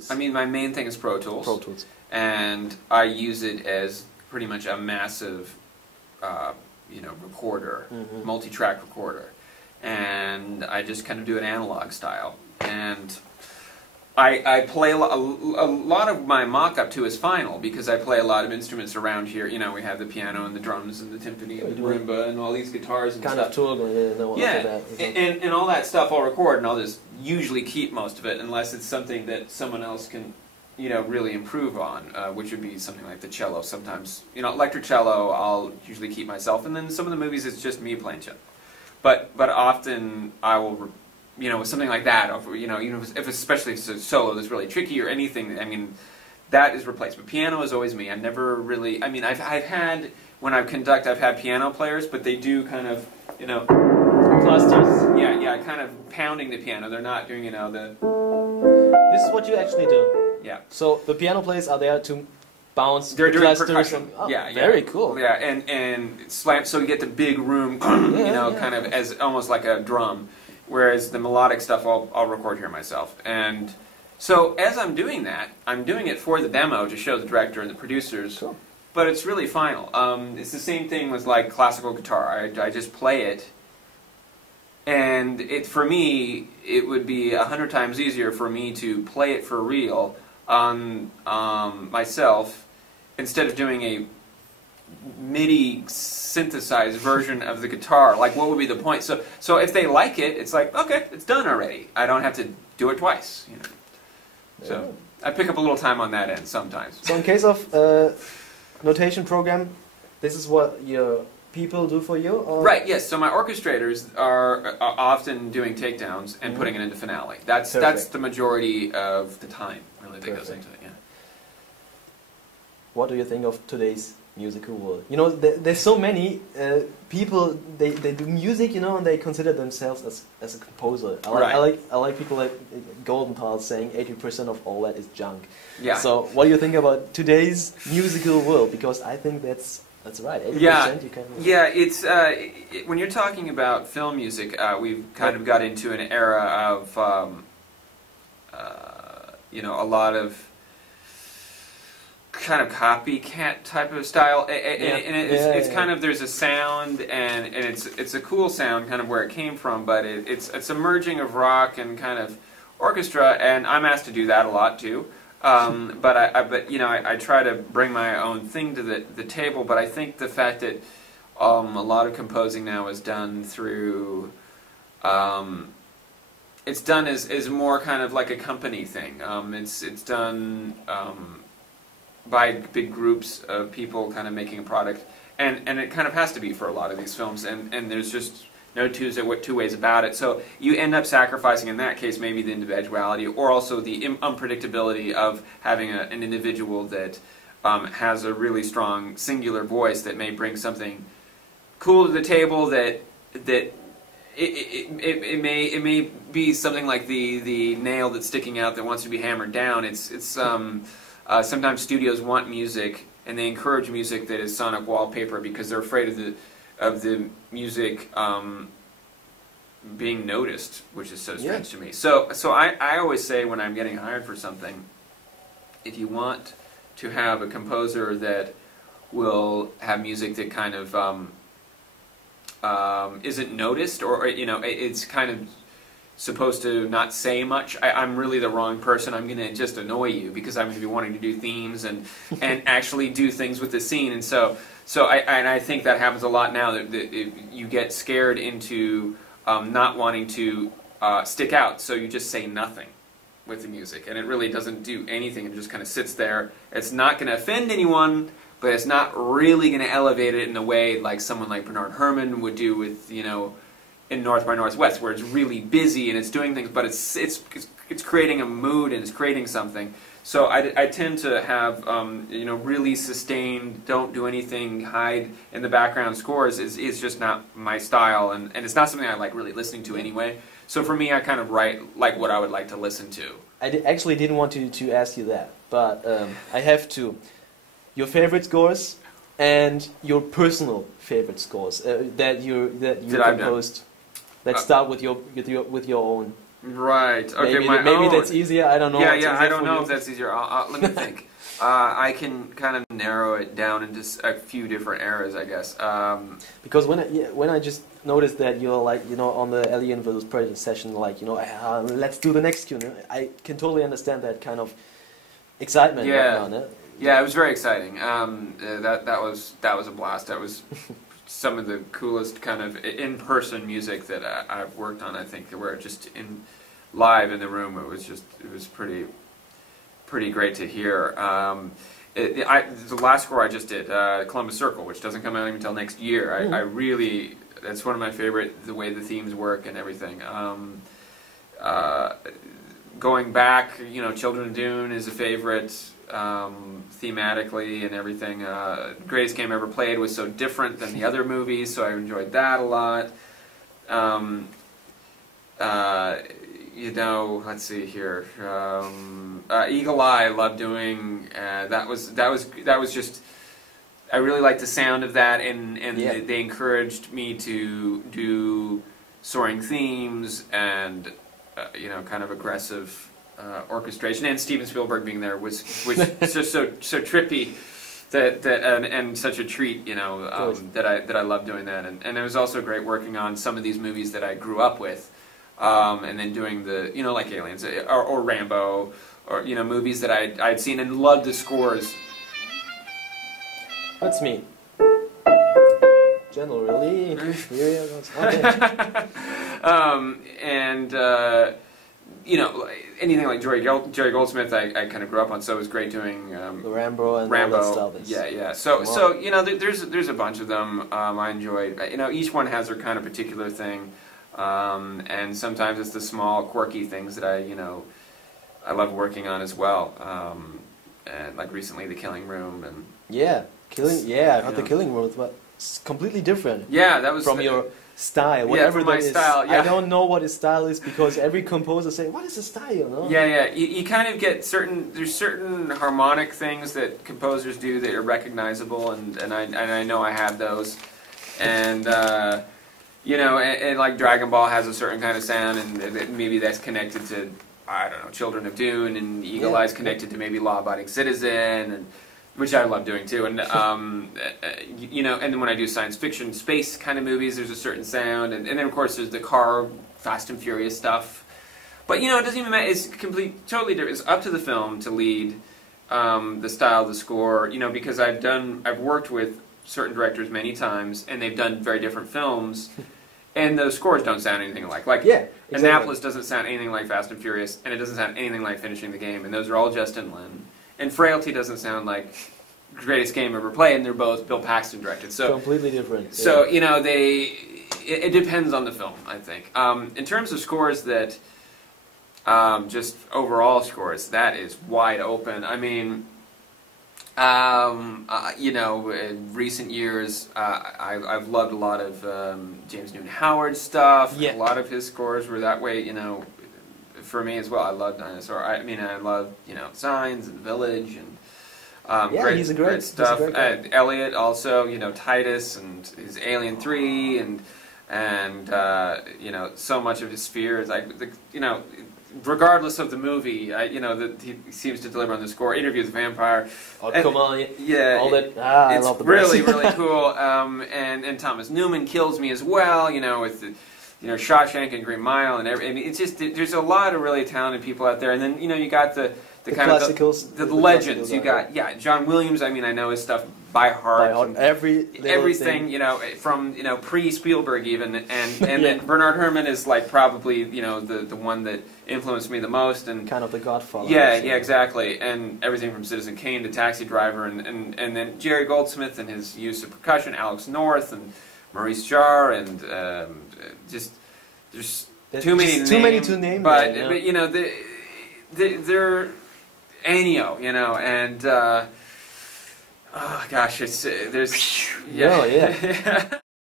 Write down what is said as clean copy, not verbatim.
use? I mean, my main thing is Pro Tools. Pro Tools. And I use it as pretty much a massive, recorder, multi-track recorder. And I just kind of do it analog style. And I play a lot of my mock-up too is final, because I play a lot of instruments around here. You know, we have the piano and the drums and the timpani and the marimba and all these guitars and kind stuff. of tool going and all that stuff I'll record, and I'll just usually keep most of it unless it's something that someone else can, really improve on, which would be something like the cello. Sometimes, electric cello I'll usually keep myself, and then some of the movies it's just me playing cello. But often I will, with something like that, if especially if it's a solo that's really tricky or anything, I mean, that is replaced. But piano is always me. I never really, I've had, when I conduct, I've had piano players, but they do kind of, clusters. Yeah, kind of pounding the piano. They're not doing, the... This is what you actually do. Yeah. So the piano players are there to bounce. They're doing clusters percussion. And, yeah. Very cool. Yeah, and slam, so you get the big room, kind of as almost like a drum. Whereas the melodic stuff I'll record here myself. And so as I'm doing that, I'm doing it for the demo to show the director and the producers. Cool. But it's really final. It's the same thing with like classical guitar. I just play it. And for me, it would be 100 times easier for me to play it for real on myself instead of doing a MIDI synthesized version of the guitar. Like, what would be the point? So if they like it, it's like, okay, it's done already. I don't have to do it twice. So I pick up a little time on that end sometimes. So in case of notation program, this is what your people do for you? Or? Right, yes. So my orchestrators are often doing takedowns and putting it into finale. That's the majority of the time, really, that goes into it, yeah. What do you think of today's musical world? There's so many people, they do music, and they consider themselves as a composer. I like people like Goldenthal saying 80% of all that is junk. Yeah. So what do you think about today's musical world? Because I think that's right. 80% you can. Yeah, it's when you're talking about film music, we've kind of got into an era of a lot of kind of copycat type of style, and it's kind of, there's a sound, and it's a cool sound, kind of where it came from, but it's a merging of rock and kind of orchestra, and I'm asked to do that a lot too. But I try to bring my own thing to the table. But I think the fact that a lot of composing now is done through, it's done as more kind of like a company thing. It's done by big groups of people kind of making a product, and it kind of has to be for a lot of these films. And there's just no two ways about it. So you end up sacrificing, in that case, maybe the individuality, or also the unpredictability of having an individual that has a really strong singular voice that may bring something cool to the table. That it may be something like the nail that's sticking out that wants to be hammered down. Sometimes studios want music, and they encourage music that is sonic wallpaper because they're afraid of the music being noticed, which is so strange to me. So I always say when I'm getting hired for something, if you want to have a composer that will have music that kind of isn't noticed, or it's kind of supposed to not say much, I'm really the wrong person. I'm going to just annoy you because I'm going to be wanting to do themes and actually do things with the scene. And so I think that happens a lot now, that you get scared into not wanting to stick out, so you just say nothing with the music, and it really doesn't do anything. It just kind of sits there. It's not going to offend anyone, but it's not really going to elevate it in a way like someone like Bernard Herrmann would do with, in North by Northwest, where it's really busy and it's doing things, but it's creating a mood and it's creating something. So I tend to have really sustained, don't do anything, hide in the background scores is just not my style, and it's not something I like really listening to anyway. So for me, I kind of write like what I would like to listen to. I actually didn't want to ask you that, but I have to. Your favorite scores and your personal favorite scores that you composed. Let's start with your own. Right. Okay. Maybe that's easier. I don't know. Yeah. I don't know if that's easier. Let me think. I can kind of narrow it down into a few different eras, I guess. Because when I just noticed that you're like, you know, on the Alien versus Predator session, like, you know, let's do the next tune. I can totally understand that kind of excitement. Yeah. Right now, no? Yeah, it was very exciting. That was a blast. That was some of the coolest kind of in-person music that I've worked on. I think where just live in the room, it was pretty great to hear. The last score I just did, Columbus Circle, which doesn't come out even until next year. I really, that's one of my favorite, the way the themes work and everything. Going back, you know, Children of Dune is a favorite, thematically and everything. Greatest Game Ever Played was so different than the other movies, so I enjoyed that a lot. You know, let's see here. Eagle Eye, I love doing. That was just. I really liked the sound of that, and they encouraged me to do soaring themes and you know, kind of aggressive orchestration. And Steven Spielberg being there was just so trippy and such a treat, you know, that I love doing that. And it was also great working on some of these movies that I grew up with. And then doing the, you know, like Aliens or Rambo, or, you know, movies that I'd seen and loved the scores. That's me. Generally, okay. You know, anything like Jerry Goldsmith, I kind of grew up on, so it was great doing the Rambo and Rambo. All that stuff. Yeah. So you know, there's a bunch of them I enjoyed. You know, each one has their kind of particular thing. And sometimes it's the small, quirky things that I love working on as well. And like recently, The Killing Room, and I heard The Killing Room, but it's completely different. Yeah, that was from your style, whatever from my that is. style. Yeah. I don't know what his style is because every composer say, "What is the style?" You know? Yeah. You kind of get there's certain harmonic things that composers do that are recognizable, and I know I have those, and. You know, and like Dragon Ball has a certain kind of sound, and maybe that's connected to, I don't know, Children of Dune, and Eagle Eye's connected to maybe Law Abiding Citizen, and which I love doing too. And you know, and then when I do science fiction, space kind of movies, there's a certain sound, and then of course there's the car, Fast and Furious stuff. But you know, it doesn't even matter. It's totally different. It's up to the film to lead the style, the score. You know, because I've worked with certain directors many times, and they've done very different films, and those scores don't sound anything alike. Like, Annapolis doesn't sound anything like Fast and Furious, and it doesn't sound anything like Finishing the Game, and those are all Justin Lin. And Frailty doesn't sound like Greatest Game Ever Played, and they're both Bill Paxton directed. So completely different. So, you know, it depends on the film, I think. In terms of scores that, just overall scores, that is wide open. I mean, you know, in recent years, I've loved a lot of James Newton Howard stuff. Yeah. A lot of his scores were that way, you know, for me as well. I love Dinosaur. I mean, I love, you know, Signs and The Village and he's a great stuff. He's a great guy. Elliot also, you know, Titus and his Alien 3 and you know, so much of his Sphere is like, you know, regardless of the movie, you know, that he seems to deliver on the score. Interview with the Vampire. Oh, come on. Yeah. All that. I love the really, really cool. And Thomas Newman kills me as well, you know, with the, you know, Shawshank and Green Mile and every. I mean, it's just, there's a lot of really talented people out there. And then, you know, you got the kind classicals, of the legends. You got, John Williams. I mean, I know his stuff by heart. Everything, you know, from, you know, pre-Spielberg even, and then Bernard Herrmann is like probably, you know, the one that influenced me the most, and kind of the Godfather. Yeah, exactly, and everything from Citizen Kane to Taxi Driver, and then Jerry Goldsmith and his use of percussion, Alex North and Maurice Jarre, and just there's too many to name. But you know, they're Ennio, you know, and oh gosh, it's there's yeah.